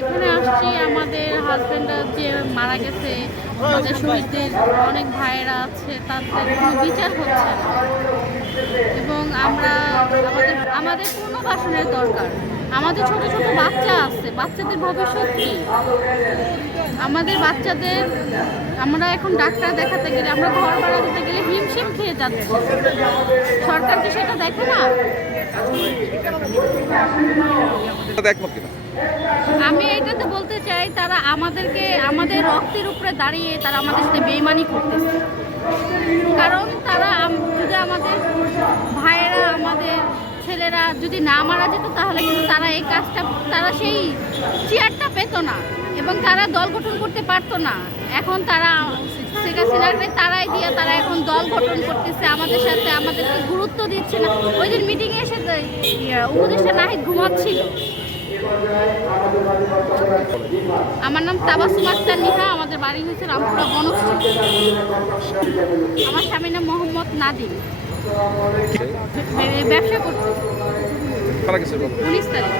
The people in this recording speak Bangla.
এখানে আসছি আমাদের হাজবেন্ডরা যে মারা গেছে আমাদের শহীদদের অনেক ভাইয়েরা আছে তাদের কোনো বিচার হচ্ছে না। এবং আমরা আমাদের আমাদের পুনর্বাসনের দরকার। আমাদের ছোট ছোট বাচ্চা আছে বাচ্চাদের ভবিষ্যৎ কি? আমাদের বাচ্চাদের আমরা এখন ডাক্তার দেখাতে গেলে আমরা ঘর ভাড়া দিতে গেলে হিমশিম খেয়ে যাচ্ছি। সরকার কি সেটা দেখে না? আমি বলতে চাই তারা আমাদেরকে আমাদের রক্তের উপরে দাঁড়িয়ে তারা আমাদের সাথে বেইমানি করতেছে। কারণ তারা যদি আমাদের ভাইয়েরা আমাদের ছেলেরা যদি না মারা যেত তাহলে কিন্তু তারা এই কাজটা তারা সেই চেয়ারটা পেতো না এবং তারা দল গঠন করতে পারতো না। এখন তারা শেখ হাসিনাকে তারাই দিয়ে তারা এখন দল গঠন করতেছে আমাদের সাথে আমাদেরকে গুরুত্ব দিচ্ছে না। ওই দিন মিটিংয়ে এসে তো, উপদেষ্টা নাহিদ ঘুমাচ্ছিল। আমার নাম তাবাসুম আক্তার নিহা আমাদের বাড়ি হয়েছে রামপুরা বনশ্রী। আমার স্বামীর নাম মোহাম্মদ নাদিম। ব্যবসা করতে কবে? উনিশ তারিখ।